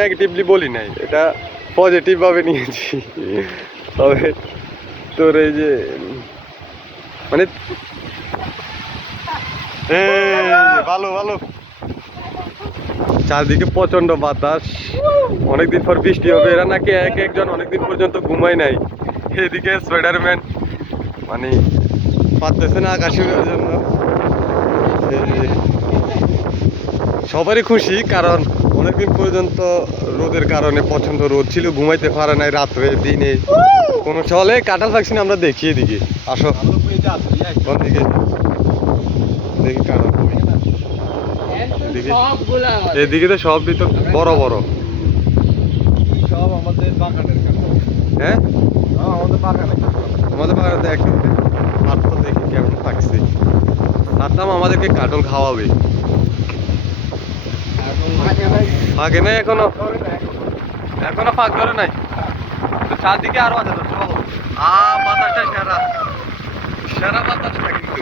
Negatively বলি নাই, এটা পজিটিভ ভাবে নিয়েছি। তবে তোর এই যে মানে ভালো ভালো। চারদিকে প্রচণ্ড বাতাস। অনেকদিন পর বৃষ্টি হবে। এরা নাকি এক একজন অনেকদিন পর্যন্ত ঘুমায় নাই। এদিকে স্পাইডারম্যান মানে পারতেছে না আকাশে উড়ার জন্য। সবারই খুশি, কারণ অনেকদিন পর্যন্ত রোদের কারণে প্রচণ্ড রোদ ছিল, ঘুমাইতে পারে নাই রাত্রে, দিনে। কোনো চলে, কাঁঠাল ভ্যাকসিন আমরা দেখি এদিকে। আসো। দেখি কারণ এদিকে তো সব তো বড় বড়। সব আমাদের হ্যাঁ আমাদের আমাদেরকে কাটল খাওয়াবে। ফাঁকে নেই এখনও। এখনও ফাঁক ধরে নাই। চারদিকে আরও আছে তো আ, বাতাসটা সেরা। সেরা বাতাস কিন্তু।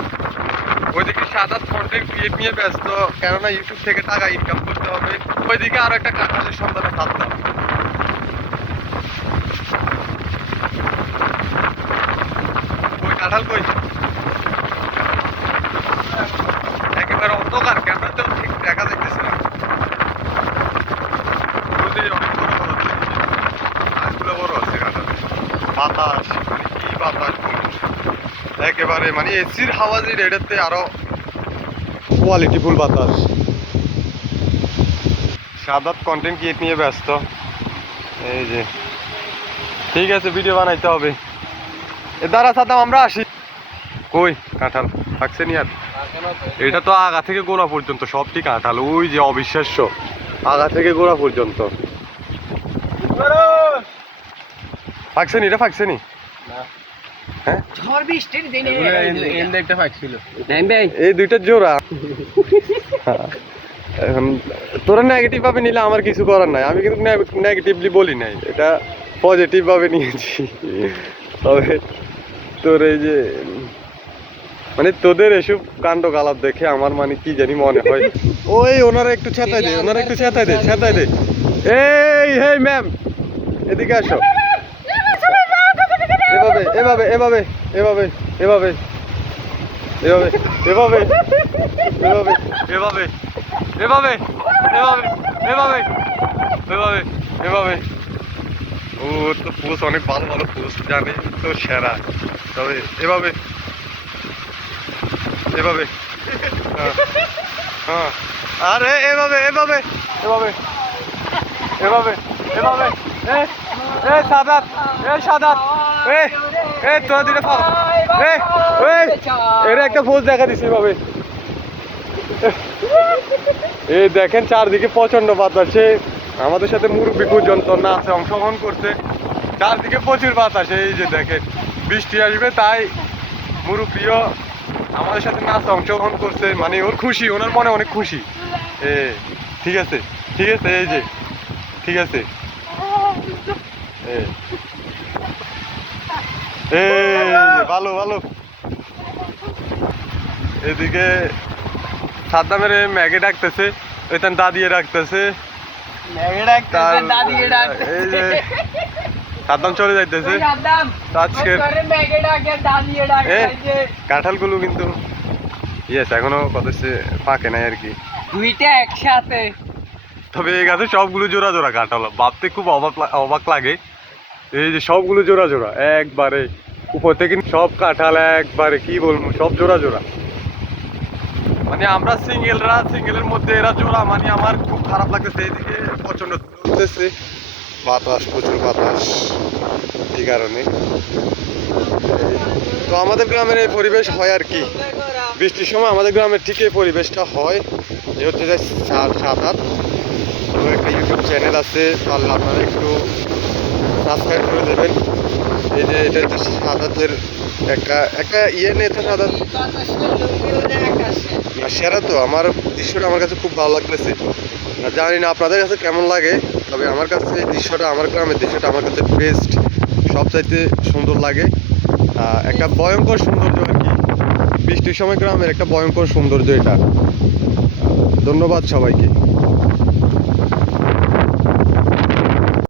ওইদিকে সাদা কন্টেন্ট ক্রিয়েট নিয়ে ব্যস্ত। কেননা ইউটিউব থেকে টাকা ইনকাম করতে হবে। ওইদিকে আরও একটা কাঁঠালের সন্ধানে থাকতাম কই কাঁঠাল কই একেবারে অন্ধকার ক্যামেরাতেও ঠিক দেখা যাইতেছে না নদী অনেক বড় বড় আছে নিচে। গাছগুলো বড় আছে কাঁঠাল বাতাস, কি বাতাস একেবারে মানে এসির হাওয়া যে এটাতে আরও কোয়ালিটিফুল বাতাস। সাদাত কন্টেন্ট ক্রিয়েট নিয়ে ব্যস্ত। এই যে। ঠিক আছে ভিডিও বানাইতে হবে। এ, দাঁড়া সাদাম, আমরা আসি। কই, কাঁঠাল? থাকছে নি আর? এটা তো আগা থেকে গোড়া পর্যন্ত, সবটি কাঁঠাল। ওই যে অবিশ্বাস্য। আগা থেকে গোড়া পর্যন্ত। ফাঁকছে নি এটা ফাঁকছে নি। হ্যাঁ? ঝড় বৃষ্টির দিনে এমনি একটা ফাঁক ছিল নেন ভাই। এই দুইটা জোড়া। এখন তোরা নেগেটিভ ভাবে নিলে আমার কিছু করার নাই। আমি কিন্তু নেগেটিভলি বলি নাই। এটা পজিটিভ ভাবে নিয়েছি। তবে তোর এই যে মানে তোদের এসব কাণ্ড গালাপ দেখে আমার মানে কি জানি মনে হয়। ওই ওনারা একটু ছেতাই দে ওনারা একটু ছেতাই দে ছেতাই দে। এই হেই ম্যাম এদিকে আসো। এভাবে এভাবে এভাবে এভাবে এভাবে এভাবে এভাবে এভাবে এভাবে এভাবে এভাবে এভাবে এভাবে এভাবে ও তো পোস্ট অনেক ভালো ভালো পোস্ট জানে তো সেরা তবে এভাবে এভাবে হ্যাঁ হ্যাঁ আরে এভাবে এভাবে এভাবে এভাবে এ এ সাদাত এ এ এ তোরা পাও এ এ একটা দেখা এই দেখেন চারদিকে প্রচণ্ড বাতাসে আমাদের সাথে মুরব্বী পর্যন্ত নাচে অংশগ্রহণ করছে চারদিকে প্রচুর বাতাস এই যে দেখেন বৃষ্টি আসবে তাই মুরব্বীও আমাদের সাথে নাচ অংশগ্রহণ করছে মানে ওর খুশি ওনার মনে অনেক খুশি এ ঠিক আছে ঠিক আছে এই যে ঠিক আছে এ ভালো ভালো এদিকে সাদ্দামের ম্যাগে ডাকতেছে ওইখান দাদিয়ে ডাকতেছে। সাদ্দাম চলে যাইতেছে। আজকে এ কাঁঠালগুলো কিন্তু ইয়েস এখনও কত পাকে নাই আর কি। দুইটা একসাথে। তবে এই গাছে সবগুলো জোড়া জোড়া কাঁঠাল ভাবতে খুব অবাক অবাক লাগে। এই যে সবগুলো জোড়া জোড়া, একবারে উপর থেকে সব কাঁঠাল একবারে, কি বলব, সব জোড়া জোড়া। মানে আমরা সিঙ্গেলরা, সিঙ্গেলের মধ্যে এরা জোড়া মানে আমার খুব খারাপ লাগতেছে, এইদিকে প্রচণ্ড উঠতেছে। বাতাস, প্রচুর বাতাস, এই কারণে। তো আমাদের গ্রামের এই পরিবেশ হয় আর কি। বৃষ্টির সময় আমাদের গ্রামের ঠিক এই পরিবেশটা হয়। এই হচ্ছে যে সাত সাত, আট। একটা ইউটিউব চ্যানেল আছে তাহলে আপনারা একটু সাবস্ক্রাইব করে দেবেন। এই যে এটা হচ্ছে সাদাতের একটা একটা ইয়ে নিয়ে তো সাদা না, সেরা তো। আমার দৃশ্যটা আমার কাছে খুব ভালো লাগতেছে। না জানি না আপনাদের কাছে কেমন লাগে তবে আমার কাছে দৃশ্যটা আমার গ্রামের দৃশ্যটা আমার কাছে বেস্ট সবচাইতে সুন্দর লাগে। একটা ভয়ঙ্কর সৌন্দর্য আর কি। বৃষ্টির সময় গ্রামের একটা ভয়ঙ্কর সৌন্দর্য এটা। ধন্যবাদ সবাইকে।